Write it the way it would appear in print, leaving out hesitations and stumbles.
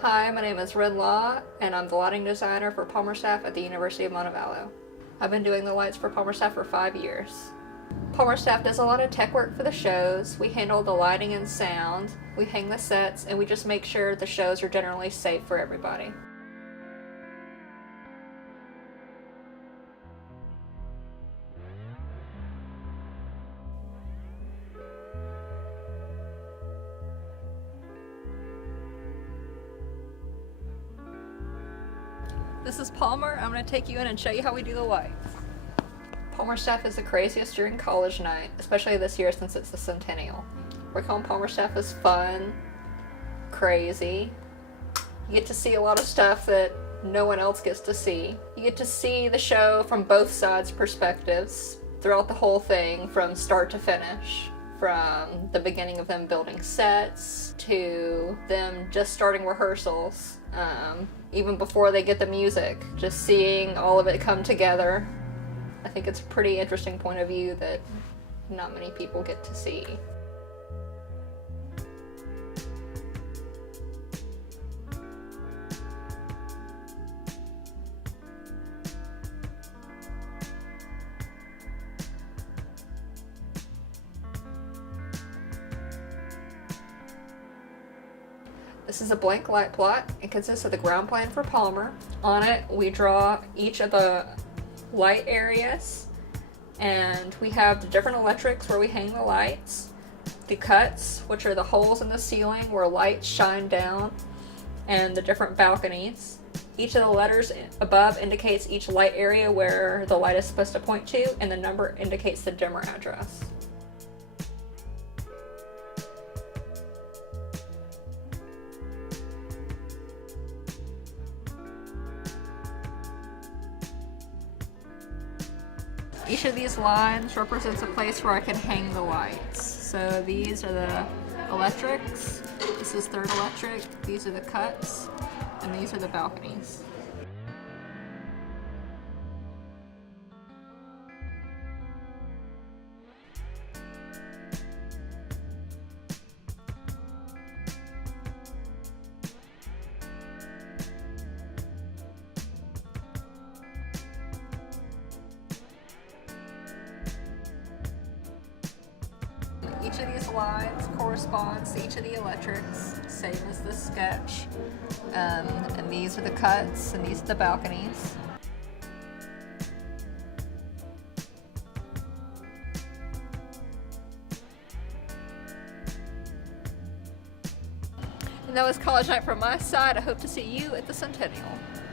Hi, my name is Red Law, and I'm the lighting designer for Palmer Staff at the University of Montevallo. I've been doing the lights for Palmer Staff for 5 years. Palmer Staff does a lot of tech work for the shows. We handle the lighting and sound, we hang the sets, and we just make sure the shows are generally safe for everybody. This is Palmer. I'm going to take you in and show you how we do the lights. Palmer Staff is the craziest during college night, especially this year since it's the centennial. Working on Palmer Staff is fun, crazy. You get to see a lot of stuff that no one else gets to see. You get to see the show from both sides' perspectives throughout the whole thing, from start to finish. From the beginning of them building sets to them just starting rehearsals, even before they get the music, just seeing all of it come together. I think it's a pretty interesting point of view that not many people get to see. This is a blank light plot. It consists of the ground plan for Palmer. On it, we draw each of the light areas, and we have the different electrics where we hang the lights, the cuts, which are the holes in the ceiling where lights shine down, and the different balconies. Each of the letters above indicates each light area where the light is supposed to point to, and the number indicates the dimmer address. Each of these lines represents a place where I can hang the lights. So these are the electrics, this is third electric, these are the cuts, and these are the balconies. Each of these lines corresponds to each of the electrics, same as this sketch. And these are the cuts, and these are the balconies. And that was college night from my side. I hope to see you at the Centennial.